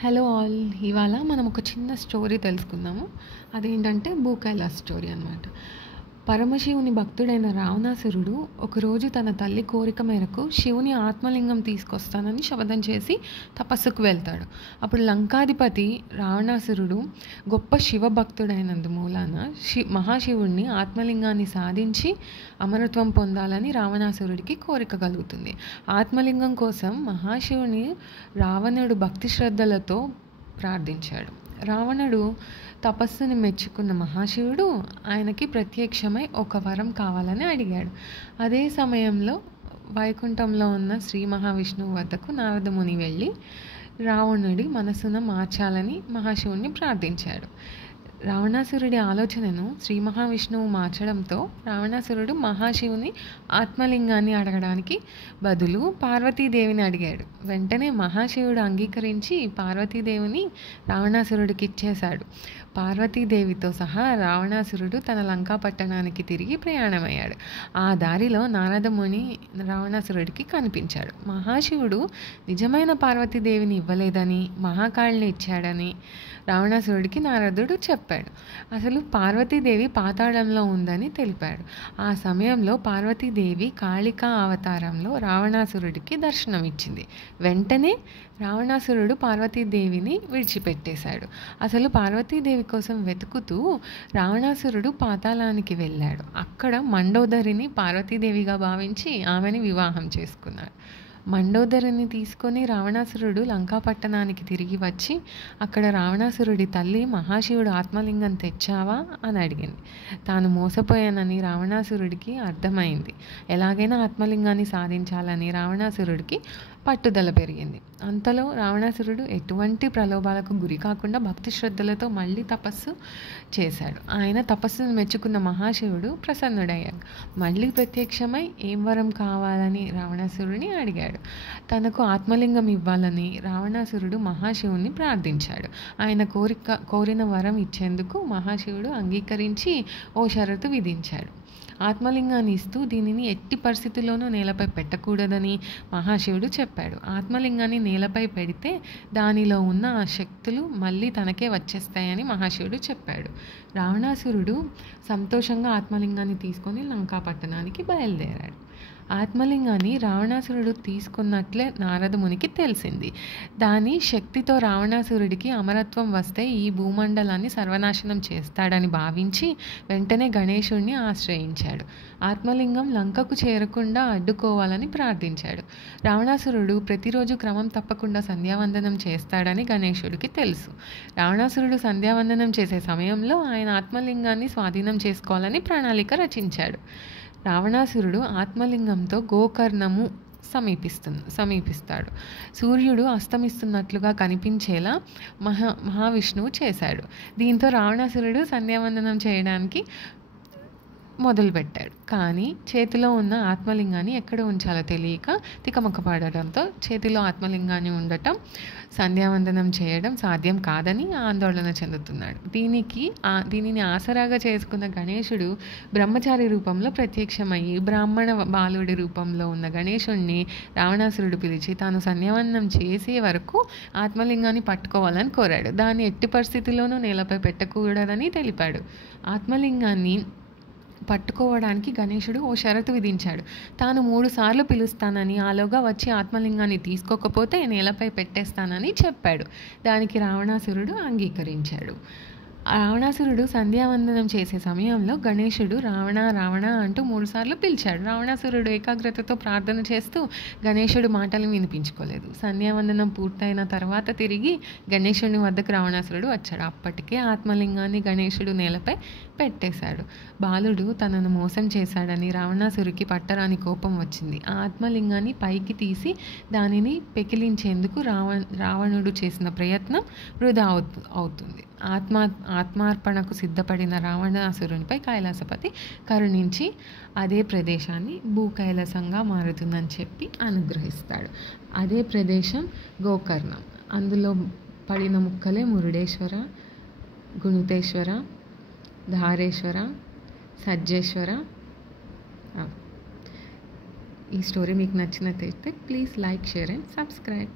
Hello all. ఇవాళ మనం ఒక చిన్న స్టోరీ తెలుసుకుందాము. అదేంటంటే భూకైలాస్ స్టోరీ అనమాట. పరమశివుని భక్తుడైన రావణాసురుడు ఒకరోజు తన తల్లి కోరిక మేరకు శివుని ఆత్మలింగం తీసుకొస్తానని శపథం చేసి తపస్సుకు వెళ్తాడు. అప్పుడు లంకాధిపతి రావణాసురుడు గొప్ప శివభక్తుడైనందు మూలాన మహాశివుడిని ఆత్మలింగాన్ని సాధించి అమరత్వం పొందాలని రావణాసురుడికి కోరిక కలుగుతుంది. ఆత్మలింగం కోసం మహాశివుని రావణుడు భక్తి శ్రద్ధలతో ప్రార్థించాడు. రావణుడు తపస్సుని మెచ్చుకున్న మహాశివుడు ఆయనకి ప్రత్యక్షమై ఒక వరం కావాలని అడిగాడు. అదే సమయంలో వైకుంఠంలో ఉన్న శ్రీ మహావిష్ణువు వద్దకు నారదముని వెళ్ళి రావణుడి మనసును మార్చాలని మహాశివుడిని ప్రార్థించాడు. రావణాసురుడి ఆలోచనను శ్రీ మహావిష్ణువు మార్చడంతో రావణాసురుడు మహాశివుని ఆత్మలింగాన్ని అడగడానికి బదులు పార్వతీదేవిని అడిగాడు. వెంటనే మహాశివుడు అంగీకరించి పార్వతీదేవిని రావణాసురుడికి ఇచ్చేశాడు. పార్వతీదేవితో సహా రావణాసురుడు తన లంకా పట్టణానికి తిరిగి ప్రయాణమయ్యాడు. ఆ దారిలో నారదముని రావణాసురుడికి కనిపించాడు. మహాశివుడు నిజమైన పార్వతీదేవిని ఇవ్వలేదని, మహాకాళిని ఇచ్చాడని రావణాసురుడికి నారదుడు చెప్పాడు. అసలు పార్వతీదేవి పాతాళంలో ఉందని తెలిపాడు. ఆ సమయంలో పార్వతీదేవి కాళికా అవతారంలో రావణాసురుడికి దర్శనమిచ్చింది. వెంటనే రావణాసురుడు పార్వతీదేవిని విడిచిపెట్టేశాడు. అసలు పార్వతీదేవి కోసం వెతుకుతూ రావణాసురుడు పాతాళానికి వెళ్ళాడు. అక్కడ మండోదరిని పార్వతీదేవిగా భావించి ఆమెని వివాహం చేసుకున్నాడు. మండోదరిని తీసుకొని రావణాసురుడు లంకా పట్టణానికి తిరిగి వచ్చి అక్కడ రావణాసురుడి తల్లి మహాశివుడు ఆత్మలింగం తెచ్చావా అని అడిగింది. తాను మోసపోయానని రావణాసురుడికి అర్థమైంది. ఎలాగైనా ఆత్మలింగాన్ని సాధించాలని రావణాసురుడికి పట్టుదల పెరిగింది. అంతలో రావణాసురుడు ఎటువంటి ప్రలోభాలకు గురి కాకుండా భక్తి శ్రద్ధలతో మళ్ళీ తపస్సు చేశాడు. ఆయన తపస్సును మెచ్చుకున్న మహాశివుడు ప్రసన్నుడయ్యాడు. మళ్ళీ ప్రత్యక్షమై ఏం వరం కావాలని రావణాసురుడిని అడిగాడు. తనకు ఆత్మలింగం ఇవ్వాలని రావణాసురుడు మహాశివుని ప్రార్థించాడు. ఆయన కోరిన వరం ఇచ్చేందుకు మహాశివుడు అంగీకరించి ఓ షరతు విధించాడు. ఆత్మలింగాన్ని ఇస్తూ దీనిని ఎట్టి పరిస్థితుల్లోనూ నేలపై పెట్టకూడదని మహాశివుడు చెప్పాడు. ఆత్మలింగాన్ని నేలపై పెడితే దానిలో ఉన్న ఆ శక్తులు మళ్ళీ తనకే వచ్చేస్తాయని మహాశివుడు చెప్పాడు. రావణాసురుడు సంతోషంగా ఆత్మలింగాన్ని తీసుకొని లంకా పట్టణానికి బయలుదేరాడు. ఆత్మలింగాన్ని రావణాసురుడు తీసుకున్నట్లే నారదమునికి తెలిసింది. దాని శక్తితో రావణాసురుడికి అమరత్వం వస్తే ఈ భూమండలాన్ని సర్వనాశనం చేస్తాడని భావించి వెంటనే గణేశుడిని ఆశ్రయించాడు. ఆత్మలింగం లంకకు చేరకుండా అడ్డుకోవాలని ప్రార్థించాడు. రావణాసురుడు ప్రతిరోజు క్రమం తప్పకుండా సంధ్యావందనం చేస్తాడని గణేశుడికి తెలుసు. రావణాసురుడు సంధ్యావందనం చేసే సమయంలో ఆయన ఆత్మలింగాన్ని స్వాధీనం చేసుకోవాలని రచించాడు. రావణాసురుడు ఆత్మలింగంతో గోకర్ణము సమీపిస్తాడు. సూర్యుడు అస్తమిస్తున్నట్లుగా కనిపించేలా మహావిష్ణువు చేశాడు. దీంతో రావణాసురుడు సంధ్యావందనం చేయడానికి మొదలుపెట్టాడు. కానీ చేతిలో ఉన్న ఆత్మలింగాన్ని ఎక్కడ ఉంచాలో తెలియక తికమకపడడంతో చేతిలో ఆత్మలింగాన్ని ఉండటం సంధ్యావందనం చేయడం సాధ్యం కాదని ఆందోళన చెందుతున్నాడు. దీనిని ఆసరాగా చేసుకున్న గణేశుడు బ్రహ్మచారి రూపంలో ప్రత్యక్షమయ్యి బ్రాహ్మణ బాలుడి రూపంలో ఉన్న గణేశుడిని రావణాసురుడు పిలిచి తాను సంధ్యావందనం చేసే వరకు ఆత్మలింగాన్ని పట్టుకోవాలని కోరాడు. దాన్ని ఎట్టి పరిస్థితుల్లోనూ నేలపై పెట్టకూడదని తెలిపాడు. ఆత్మలింగాన్ని పట్టుకోవడానికి గణేశుడు ఓ షరతు విధించాడు. తాను 3 సార్లు పిలుస్తానని, ఆలోగా వచ్చి ఆత్మలింగాన్ని తీసుకోకపోతే నేలపై పెట్టేస్తానని చెప్పాడు. దానికి రావణాసురుడు అంగీకరించాడు. రావణాసురుడు సంధ్యావందనం చేసే సమయంలో గణేశుడు రావణ రావణ అంటూ 3 సార్లు పిలిచాడు. రావణాసురుడు ఏకాగ్రతతో ప్రార్థన చేస్తూ గణేశుడు మాటలు వినిపించుకోలేదు. సంధ్యావందనం పూర్తయిన తర్వాత తిరిగి గణేశుడి వద్దకు రావణాసురుడు వచ్చాడు. అప్పటికే ఆత్మలింగాన్ని గణేశుడు నేలపై పెట్టేశాడు. బాలుడు తనను మోసం చేశాడని రావణాసురికి పట్టరాని కోపం వచ్చింది. ఆ ఆత్మలింగాన్ని పైకి తీసి దానిని పెకిలించేందుకు రావణుడు చేసిన ప్రయత్నం వృధా అవుతుంది. ఆత్మార్పణకు సిద్ధపడిన రావణాసురునిపై కైలాసపతి కరుణించి అదే ప్రదేశాన్ని భూకైలాసంగా మారుతుందని చెప్పి అనుగ్రహిస్తాడు. అదే ప్రదేశం గోకర్ణం. అందులో పడిన ముక్కలే మురుడేశ్వర, గుణితేశ్వర, ధారేశ్వర, సజ్జేశ్వర. ఈ స్టోరీ మీకు నచ్చినట్లయితే please like, share and subscribe.